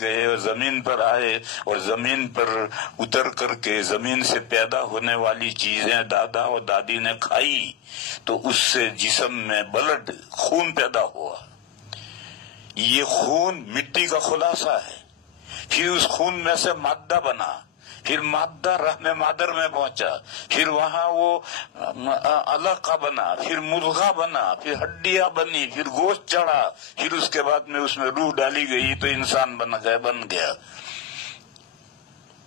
گئے اور زمین پر آئے اور زمین پر اتر کر کے زمین سے پیدا ہونے والی چیزیں دادا اور دادی نے کھائی تو اس سے جسم میں بلڈ خون پیدا ہوا. یہ خون مٹی کا خلاصہ ہے. پھر اس خون میں سے مادہ بنا, پھر مادہ رحم مادر میں پہنچا, پھر وہاں وہ علقہ بنا, پھر مضغہ بنا, پھر ہڈیاں بنی, پھر گوشت چڑھا, پھر اس کے بعد میں اس میں روح ڈالی گئی تو انسان بن گیا.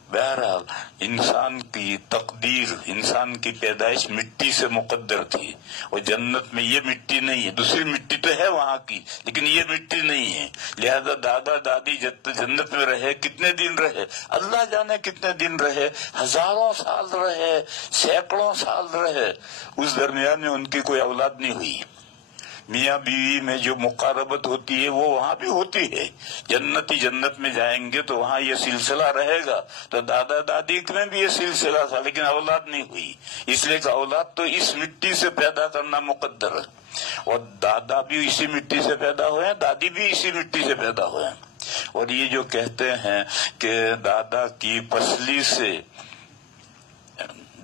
بہرحال انسان کی تقدیر, انسان کی پیدائش مٹی سے مقدر تھی, اور جنت میں یہ مٹی نہیں ہے. دوسری مٹی تو ہے وہاں کی, لیکن یہ مٹی نہیں ہے. لہذا دادا دادی جنت میں رہے, کتنے دن رہے اللہ جانے, کتنے دن رہے, ہزاروں سال رہے, سینکڑوں سال رہے. اس درمیان میں ان کی کوئی اولاد نہیں ہوئی. میاں بیوی میں جو مقاربت ہوتی ہے وہ وہاں بھی ہوتی ہے. جنتی جنت میں جائیں گے تو وہاں یہ سلسلہ رہے گا. تو دادا دادی میں بھی یہ سلسلہ تھا, لیکن اولاد نہیں ہوئی, اس لیے کہ اولاد تو اس مٹی سے پیدا کرنا مقدر ہے. اور دادا بھی اسی مٹی سے پیدا ہوئے ہیں, دادی بھی اسی مٹی سے پیدا ہوئے ہیں. اور یہ جو کہتے ہیں کہ دادا کی پسلی سے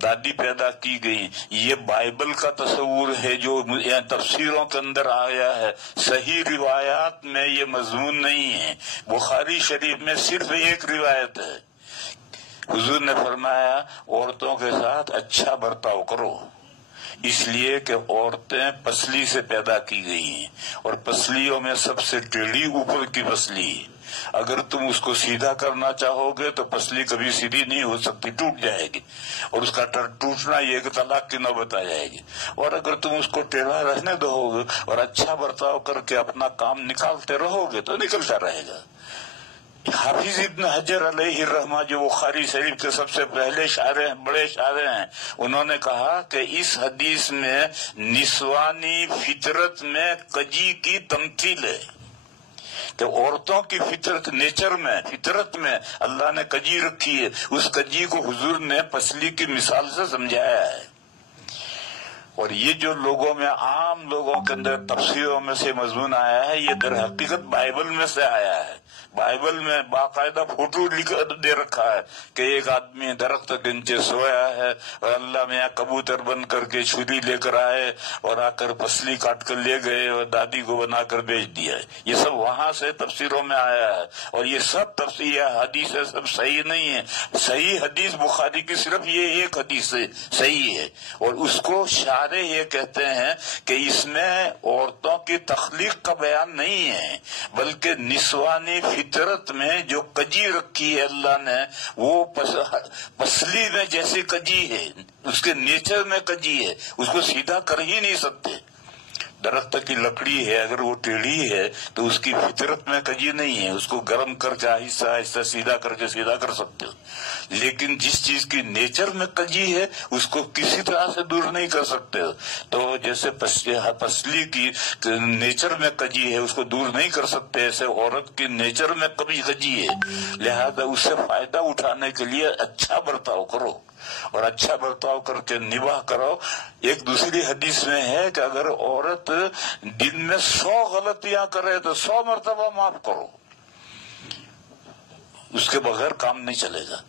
دادی پیدا کی گئی, یہ بائبل کا تصور ہے جو تفسیروں کے اندر آیا ہے. صحیح روایات میں یہ مضمون نہیں ہے. بخاری شریف میں صرف ایک روایت ہے, حضور نے فرمایا عورتوں کے ساتھ اچھا برتاؤ کرو, اس لیے کہ عورتیں پسلی سے پیدا کی گئی ہیں, اور پسلیوں میں سب سے ٹیڑھی اوپر کی پسلی ہے. اگر تم اس کو سیدھا کرنا چاہو گے تو پسلی کبھی سیدھی نہیں ہو سکتی, ٹوٹ جائے گی, اور اس کا ٹوٹنا یہ کہ طلاق کی نوبت آ جائے گی. اور اگر تم اس کو ٹیڑھا رہنے دو گے اور اچھا برتاؤ کر کے اپنا کام نکالتے رہو گے تو نکلتا رہے گا. حافظ ابن حجر علیہ الرحمہ جو بخاری شریف کے سب سے پہلے شاعر ہیں, بڑے شاعر ہیں, انہوں نے کہا کہ اس حدیث میں نسوانی فطرت میں کجی کی تمثیل ہے, کہ عورتوں کی فطرت, نیچر میں, فطرت میں اللہ نے کجی رکھی ہے. اس کجی کو حضور نے پسلی کی مثال سے سمجھایا ہے. اور یہ جو لوگوں میں, عام لوگوں کے اندر تفسیروں میں سے مضمون آیا ہے, یہ در حقیقت بائبل میں سے آیا ہے. بائبل میں باقاعدہ فوٹو دے رکھا ہے کہ ایک آدمی درخت کے نیچے سویا ہے اور اللہ میاں کبوتر بن کر کے چھری لے کر آئے اور آ کر پسلی کاٹ کر لے گئے اور دادی کو بنا کر بیچ دیا ہے. یہ سب وہاں سے تفسیروں میں آیا ہے, اور یہ سب تفسیر حدیث سب صحیح نہیں ہے. صحیح حدیث بخاری کی صرف یہ ایک حدیث صحیح ہے, اور اس کو شارح یہ کہتے ہیں کہ اس میں عورتوں کی تخلیق کا بیان نہیں ہے, بلکہ نسوانی فطرت میں جو کجی رکھی ہے اللہ نے, وہ پسلی میں جیسے کجی ہے, اس کے نیچر میں کجی ہے, اس کو سیدھا کر ہی نہیں سکتے. درخت کی لکڑی ہے, اگر وہ ٹیڑھی ہے تو اس کی فطرت میں کجی نہیں ہے, اس کو گرم کر کے آہستہ آہستہ سیدھا کر سکتے ہو. لیکن جس چیز کی نیچر میں کجی ہے اس کو کسی طرح سے دور نہیں کر سکتے. تو جیسے پسلی کی نیچر میں کجی ہے اس کو دور نہیں کر سکتے, ایسے عورت کی نیچر میں کبھی کجی ہے. لہذا اس سے فائدہ اٹھانے کے لیے اچھا برتاؤ کرو, اور اچھا برتاؤ کر کے نباہ کرو. ایک دوسری حدیث میں ہے کہ اگر عورت دن میں 100 غلطیاں کرے تو 100 مرتبہ معاف کرو, اس کے بغیر کام نہیں چلے گا.